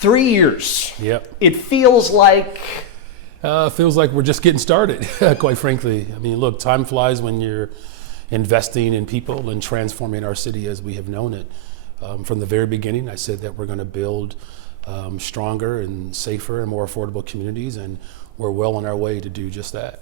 3 years. Yep. It feels like... Feels like we're just getting started, quite frankly. I mean, look, time flies when you're investing in people and transforming our city as we have known it. From the very beginning, I said that we're going to build stronger and safer and more affordable communities, and we're well on our way to do just that.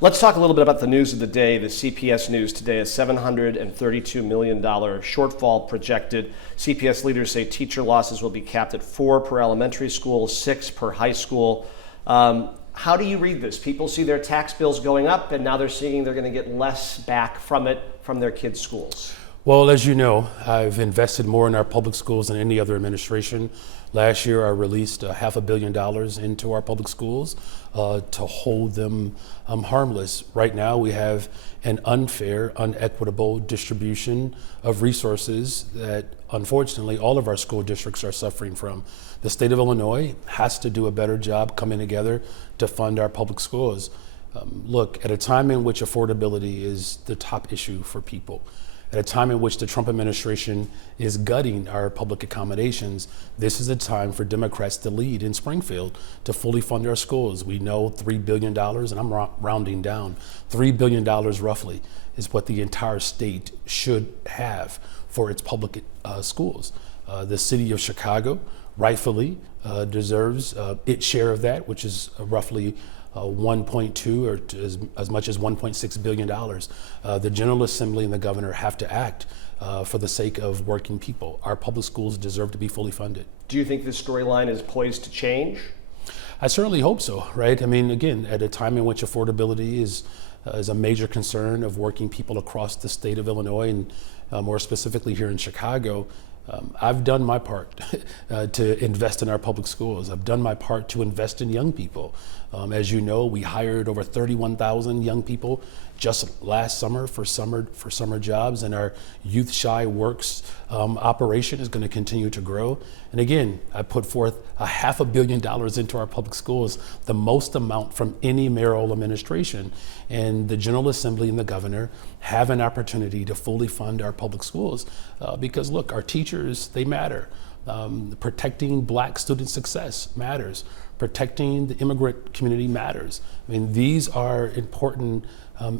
Let's talk a little bit about the news of the day. The CBS News today, a $732 million shortfall projected. CPS leaders say teacher losses will be capped at 4 per elementary school, 6 per high school. How do you read this? People see their tax bills going up, and now they're seeing they're going to get less back from it from their kids' schools. Well, as you know, I've invested more in our public schools than any other administration. Last year, I released $500 million into our public schools to hold them harmless. Right now, we have an unfair, unequitable distribution of resources that, unfortunately, all of our school districts are suffering from. The state of Illinois has to do a better job coming together to fund our public schools. Look, at a time in which affordability is the top issue for people, at a time in which the Trump administration is gutting our public accommodations, this is a time for Democrats to lead in Springfield to fully fund our schools. We know $3 billion, and I'm rounding down, $3 billion roughly is what the entire state should have for its public schools. The city of Chicago rightfully deserves its share of that, which is roughly 1.2 or as much as $1.6 billion. The General Assembly and the governor have to act for the sake of working people. Our public schools deserve to be fully funded. Do you think this storyline is poised to change? I certainly hope so, right? I mean, again, at a time in which affordability is a major concern of working people across the state of Illinois, and more specifically here in Chicago, I've done my part to invest in our public schools. I've done my part to invest in young people. As you know, we hired over 31,000 young people just last summer for summer jobs, and our Youth Shy Works operation is going to continue to grow. And again, I put forth $500 million into our public schools, the most amount from any mayoral administration. And the General Assembly and the governor have an opportunity to fully fund our public schools because, look, our teachers, they matter. Protecting Black student success matters. Protecting the immigrant community matters. I mean, these are important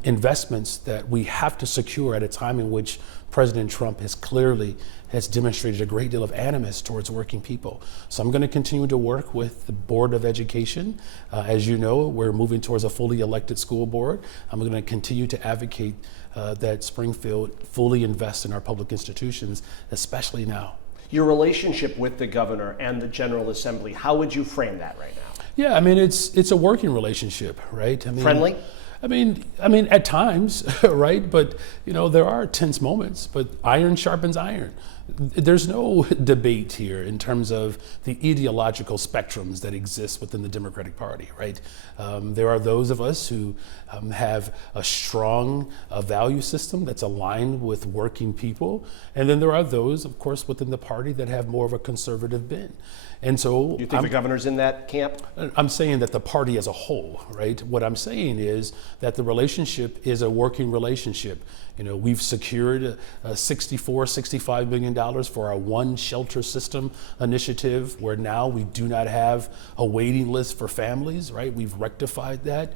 investments that we have to secure at a time in which President Trump has demonstrated a great deal of animus towards working people. So I'm going to continue to work with the Board of Education. As you know, we're moving towards a fully elected school board. I'm going to continue to advocate that Springfield fully invest in our public institutions, especially now. Your relationship with the governor and the General Assembly, how would you frame that right now? Yeah, I mean, it's a working relationship, right? I mean, friendly? I mean, at times, right? But, you know, there are tense moments, but iron sharpens iron. There's no debate here in terms of the ideological spectrums that exist within the Democratic Party, right? There are those of us who have a strong value system that's aligned with working people. And then there are those, of course, within the party that have more of a conservative bent. And so you think the governor's in that camp? I'm saying that the party as a whole, right? What I'm saying is that the relationship is a working relationship. You know, we've secured $65 million for our One Shelter System initiative, where now we do not have a waiting list for families, right? We've rectified that.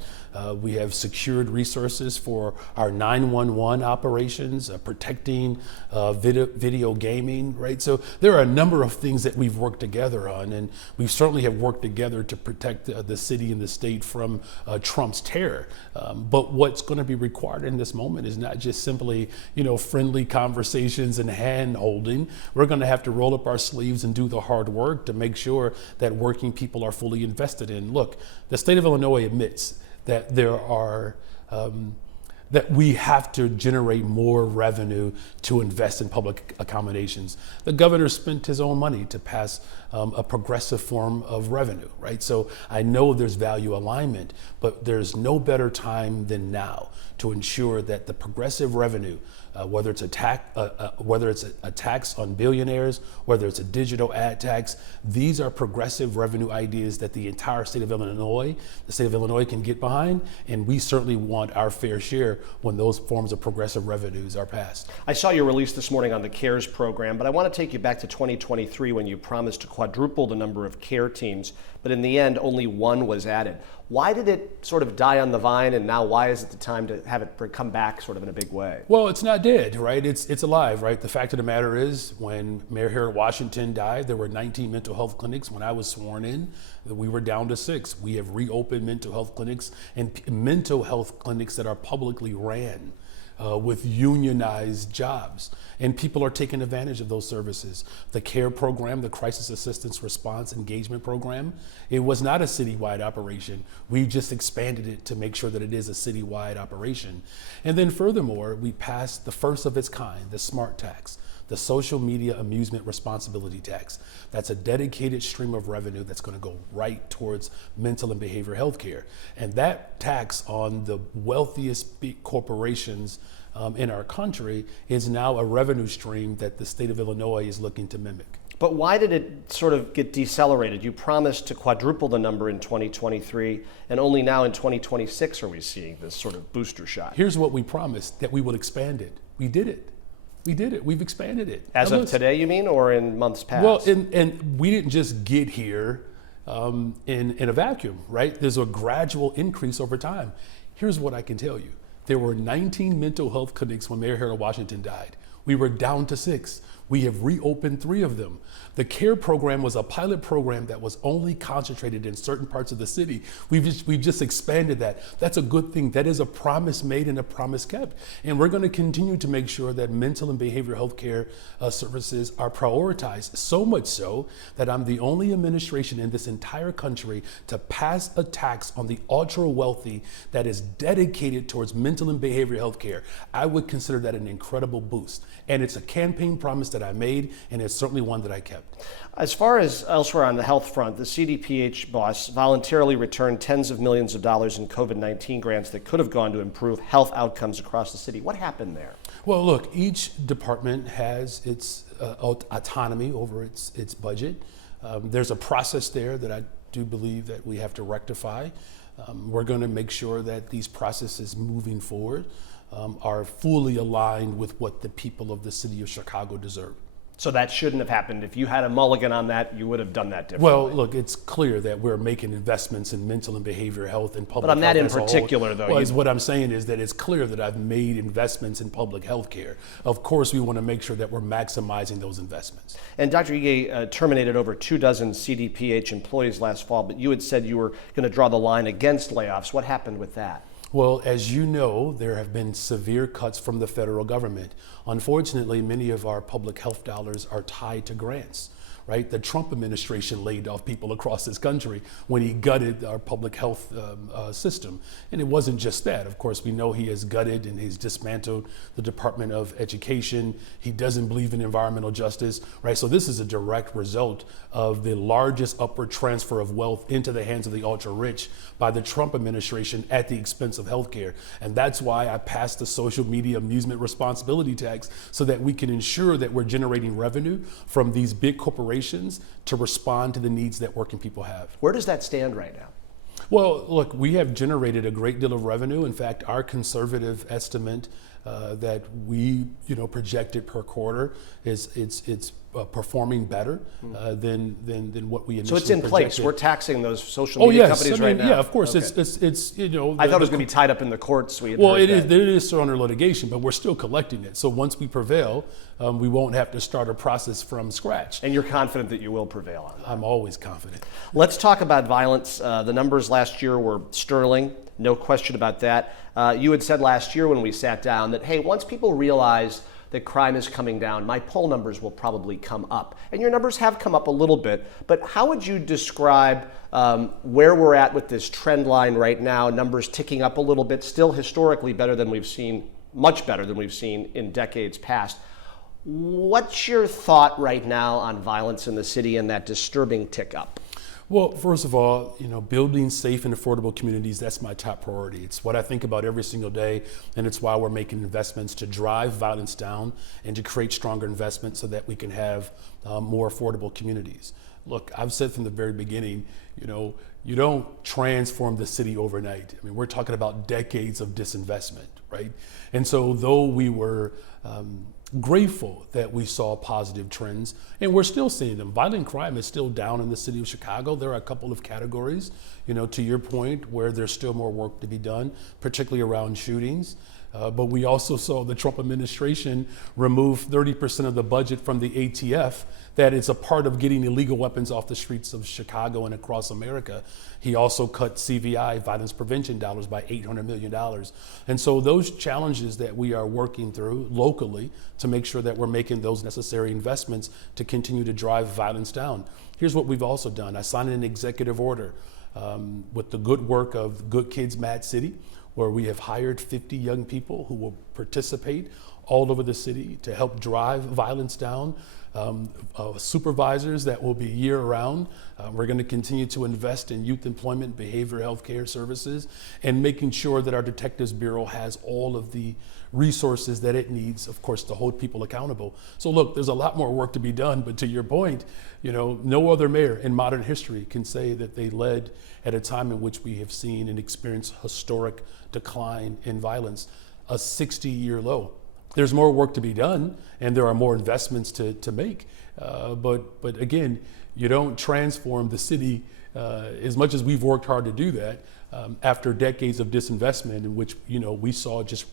We have secured resources for our 911 operations, protecting video gaming, right? So there are a number of things that we've worked together on, and we certainly have worked together to protect the city and the state from Trump's terror. But what's going to be required in this moment is not just simply, you know, friendly conversations and hand holding. We're going to have to roll up our sleeves and do the hard work to make sure that working people are fully invested in. Look, the state of Illinois admits that that we have to generate more revenue to invest in public accommodations. The governor spent his own money to pass a progressive form of revenue, right? So I know there's value alignment, but there's no better time than now to ensure that the progressive revenue, whether it's a tax on billionaires, whether it's a digital ad tax, these are progressive revenue ideas that the entire state of Illinois, can get behind, and we certainly want our fair share when those forms of progressive revenues are passed. I saw your release this morning on the CARES program, but I want to take you back to 2023 when you promised to quadruple the number of care teams, but in the end, only one was added. Why did it sort of die on the vine, and now why is it the time to have it come back sort of in a big way? Well, it's not dead, right? It's alive, right? The fact of the matter is, when Mayor Harold Washington died, there were 19 mental health clinics. When I was sworn in, we were down to 6. We have reopened mental health clinics, and mental health clinics that are publicly ran. With unionized jobs, and people are taking advantage of those services. The CARE program, the Crisis Assistance Response Engagement Program, it was not a citywide operation. We just expanded it to make sure that it is a citywide operation. And then furthermore, we passed the first of its kind, the SMART tax, the Social Media Amusement Responsibility Tax. That's a dedicated stream of revenue that's going to go right towards mental and behavioral health care. And that tax on the wealthiest big corporations in our country is now a revenue stream that the state of Illinois is looking to mimic. But why did it sort of get decelerated? You promised to quadruple the number in 2023, and only now in 2026 are we seeing this sort of booster shot. Here's what we promised, that we would expand it. We did it. We did it. We've expanded it. As of today, you mean, or in months past? Well, and we didn't just get here in a vacuum, right? There's a gradual increase over time. Here's what I can tell you. There were 19 mental health clinics when Mayor Harold Washington died. We were down to 6. We have reopened 3 of them. The CARE program was a pilot program that was only concentrated in certain parts of the city. We've just expanded that. That's a good thing. That is a promise made and a promise kept. And we're going to continue to make sure that mental and behavioral health care services are prioritized, so much so that I'm the only administration in this entire country to pass a tax on the ultra wealthy that is dedicated towards mental and behavioral health care. I would consider that an incredible boost. And it's a campaign promise that I made, and it's certainly one that I kept. As far as elsewhere on the health front, the CDPH boss voluntarily returned tens of millions of dollars in COVID-19 grants that could have gone to improve health outcomes across the city. What happened there? Well, look, each department has its autonomy over its budget. There's a process there that I do believe that we have to rectify. We're going to make sure that these processes moving forward are fully aligned with what the people of the city of Chicago deserve. So that shouldn't have happened. If you had a mulligan on that, you would have done that differently. Well, look, it's clear that we're making investments in mental and behavioral health and public health. But on that in particular, though. Well, what I'm saying is that it's clear that I've made investments in public health care. Of course, we want to make sure that we're maximizing those investments. And Dr. Ige terminated over 24 CDPH employees last fall, but you had said you were going to draw the line against layoffs. What happened with that? Well, as you know, there have been severe cuts from the federal government. Unfortunately, many of our public health dollars are tied to grants, right? The Trump administration laid off people across this country when he gutted our public health system. And it wasn't just that. Of course, we know he has gutted and he's dismantled the Department of Education. He doesn't believe in environmental justice, right? So this is a direct result of the largest upward transfer of wealth into the hands of the ultra rich by the Trump administration at the expense of healthcare. And that's why I passed the Social Media Amusement Responsibility Tax, so that we can ensure that we're generating revenue from these big corporations to respond to the needs that working people have. Where does that stand right now? Well, look, we have generated a great deal of revenue. In fact, our conservative estimate that we projected per quarter is it's performing better than what we initially projected. So it's in place. We're taxing those social media companies right now. Yeah, of course. Okay. It's I thought it was going to be tied up in the courts. It is still under litigation, but we're still collecting it. So once we prevail, we won't have to start a process from scratch. And you're confident that you will prevail on that? I'm always confident. Let's talk about violence. The numbers last year were sterling. No question about that. You had said last year when we sat down that, hey, once people realize that crime is coming down, my poll numbers will probably come up. And your numbers have come up a little bit, but how would you describe where we're at with this trend line right now? Numbers ticking up a little bit, still historically better than we've seen, much better than we've seen in decades past. What's your thought right now on violence in the city and that disturbing tick up? Well, first of all, building safe and affordable communities, that's my top priority. It's what I think about every single day, and it's why we're making investments to drive violence down and to create stronger investments so that we can have more affordable communities. Look, I've said from the very beginning, you don't transform the city overnight. I mean, we're talking about decades of disinvestment, right? And so though we were grateful that we saw positive trends, and we're still seeing them. Violent crime is still down in the city of Chicago. There are a couple of categories, to your point, where there's still more work to be done, particularly around shootings. But we also saw the Trump administration remove 30% of the budget from the ATF that is a part of getting illegal weapons off the streets of Chicago and across America. He also cut CVI, violence prevention dollars, by $800 million. And so those challenges that we are working through locally to make sure that we're making those necessary investments to continue to drive violence down. Here's what we've also done. I signed an executive order with the good work of Good Kids Mad City, where we have hired 50 young people who will participate all over the city to help drive violence down. Supervisors that will be year-round. We're going to continue to invest in youth employment, behavioral health care services, and making sure that our Detectives Bureau has all of the resources that it needs, of course, to hold people accountable. So look, there's a lot more work to be done, but to your point, no other mayor in modern history can say that they led at a time in which we have seen and experienced historic decline in violence, a 60-year low. There's more work to be done, and there are more investments to make. But again, you don't transform the city as much as we've worked hard to do that after decades of disinvestment, in which we saw just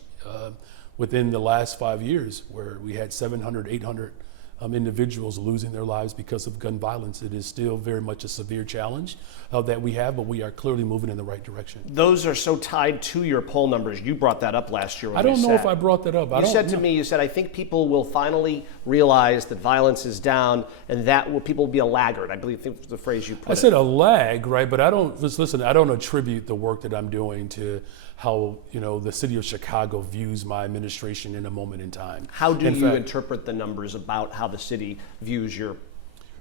within the last 5 years where we had 700, 800 individuals losing their lives because of gun violence. It is still very much a severe challenge that we have, but we are clearly moving in the right direction. Those are so tied to your poll numbers. You brought that up last year when I don't know if I brought that up. You said to me, I think people will finally realize that violence is down and that people will be a laggard. I think was the phrase you put. I said a lag, right? But I don't attribute the work that I'm doing to how the city of Chicago views my administration in a moment in time. How do you interpret the numbers about how the city views your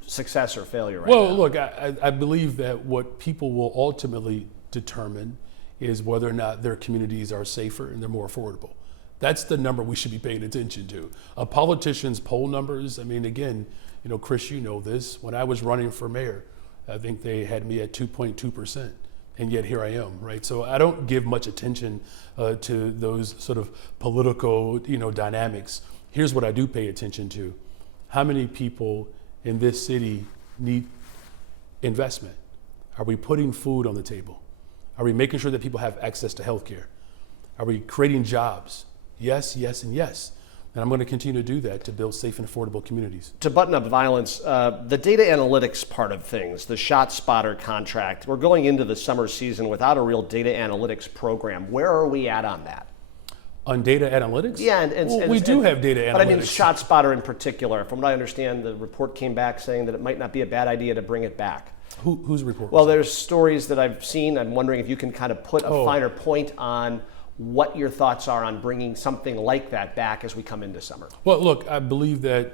success or failure right now? Well, look, I believe that what people will ultimately determine is whether or not their communities are safer and they're more affordable. That's the number we should be paying attention to. A politician's poll numbers, I mean, again, Chris, you know this. When I was running for mayor, I think they had me at 2.2%. And yet here I am, right? So I don't give much attention to those sort of political, dynamics. Here's what I do pay attention to. How many people in this city need investment? Are we putting food on the table? Are we making sure that people have access to health care? Are we creating jobs? Yes, yes, and yes. And I'm going to continue to do that to build safe and affordable communities. To button up violence, the data analytics part of things, the ShotSpotter contract, we're going into the summer season without a real data analytics program. Where are we at on that? On data analytics? Yeah, we do have data analytics. But I mean ShotSpotter in particular. From what I understand, the report came back saying that it might not be a bad idea to bring it back. Whose report? Well, there's stories that I've seen. I'm wondering if you can kind of put a finer point on what your thoughts are on bringing something like that back as we come into summer. Well, look, I believe that,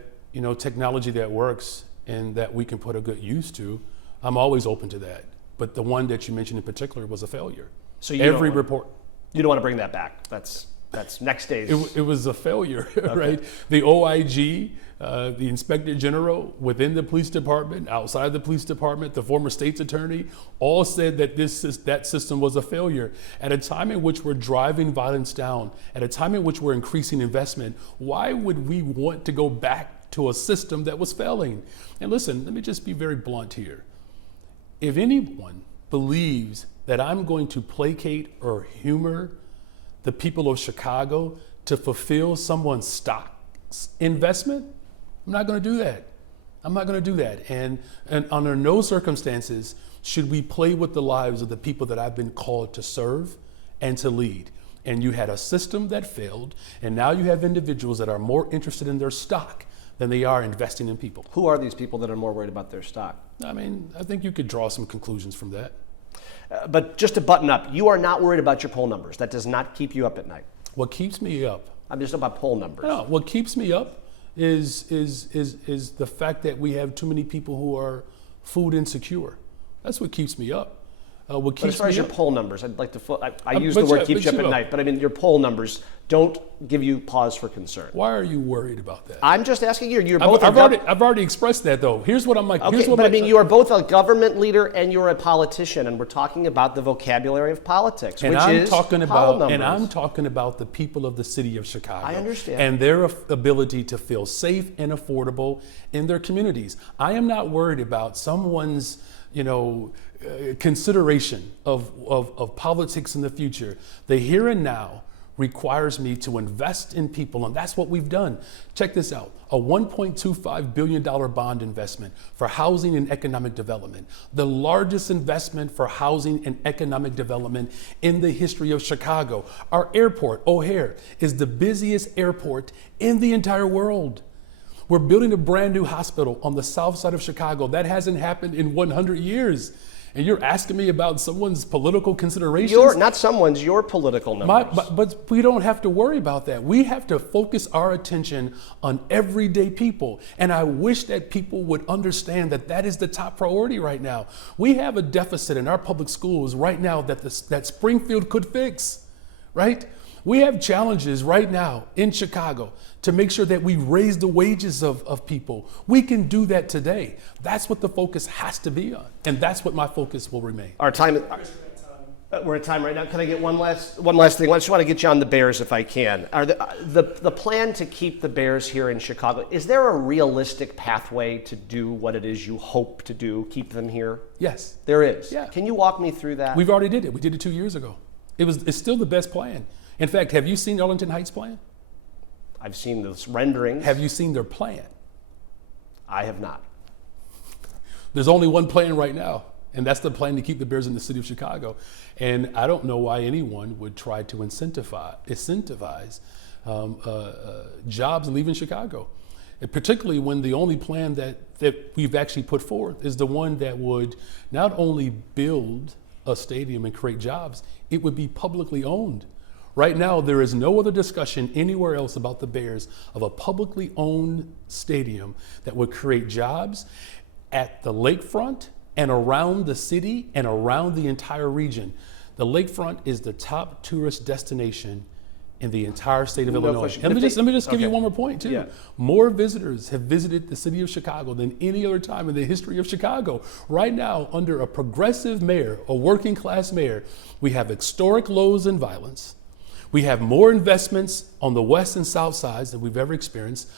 technology that works and that we can put a good use to, I'm always open to that. But the one that you mentioned in particular was a failure. So you don't want to bring that back. That's next day's. It was a failure, right? The OIG, the Inspector General within the police department, outside the police department, the former state's attorney, all said that that system was a failure. At a time in which we're driving violence down, at a time in which we're increasing investment, why would we want to go back to a system that was failing? And listen, let me just be very blunt here. If anyone believes that I'm going to placate or humor the people of Chicago to fulfill someone's stock investment, I'm not going to do that. I'm not going to do that. And under no circumstances should we play with the lives of the people that I've been called to serve and to lead. And you had a system that failed, and now you have individuals that are more interested in their stock than they are investing in people. Who are these people that are more worried about their stock? I mean, I think you could draw some conclusions from that. But just to button up, you are not worried about your poll numbers. That does not keep you up at night. What keeps me up? I'm just about poll numbers. No, what keeps me up is the fact that we have too many people who are food insecure. That's what keeps me up. what But as keeps far as me your up. poll numbers, I'd like to, I use the but word yeah, keeps but you up you at know. night, but I mean, your poll numbers don't give you pause for concern. Why are you worried about that? I'm just asking you, you're both I've already expressed that though. Here's what I'm like. Okay, here's what but I my- mean, you are both a government leader and you're a politician, and we're talking about the vocabulary of politics, And which I'm is talking poll about, and numbers. I'm talking about the people of the city of Chicago. I understand. And their ability to feel safe and affordable in their communities. I am not worried about someone's, consideration of politics in the future. The here and now requires me to invest in people, and that's what we've done. Check this out, a $1.25 billion bond investment for housing and economic development, the largest investment for housing and economic development in the history of Chicago. Our airport, O'Hare, is the busiest airport in the entire world. We're building a brand new hospital on the south side of Chicago. That hasn't happened in 100 years. And you're asking me about someone's political considerations? Not someone's, your political numbers. But we don't have to worry about that. We have to focus our attention on everyday people. And I wish that people would understand that that is the top priority right now. We have a deficit in our public schools right now that Springfield could fix, right? We have challenges right now in Chicago to make sure that we raise the wages of people. We can do that today. That's what the focus has to be on. And that's what my focus will remain. Our time, we're at time right now. Can I get one last thing? I just want to get you on the Bears if I can. Are the plan to keep the Bears here in Chicago, is there a realistic pathway to do what it is you hope to do, keep them here? Yes. There is? Yeah. Can you walk me through that? We've already did it. We did it 2 years ago. It's still the best plan. In fact, have you seen Arlington Heights' plan? I've seen those renderings. Have you seen their plan? I have not. There's only one plan right now, and that's the plan to keep the Bears in the city of Chicago. And I don't know why anyone would try to incentivize jobs leaving Chicago, and particularly when the only plan that we've actually put forth is the one that would not only build a stadium and create jobs, it would be publicly owned. Right now, there is no other discussion anywhere else about the Bears of a publicly owned stadium that would create jobs at the lakefront and around the city and around the entire region. The lakefront is the top tourist destination in the entire state of Illinois. question. And let me just give you Okay. one more point too. Yeah. More visitors have visited the city of Chicago than any other time in the history of Chicago. Right now, under a progressive mayor, a working class mayor, we have historic lows in violence. We have more investments on the west and south sides than we've ever experienced.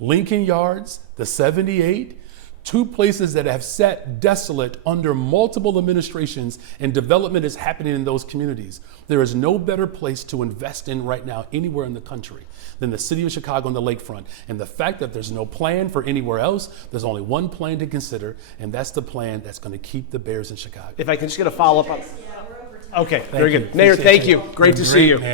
Lincoln Yards, the 78, two places that have sat desolate under multiple administrations, and development is happening in those communities. There is no better place to invest in right now anywhere in the country than the city of Chicago and the lakefront. And the fact that there's no plan for anywhere else, there's only one plan to consider, and that's the plan that's going to keep the Bears in Chicago. If I can just get a follow-up on. Okay, very you. good. Mayor, Appreciate thank you. you. Great to see you. Man.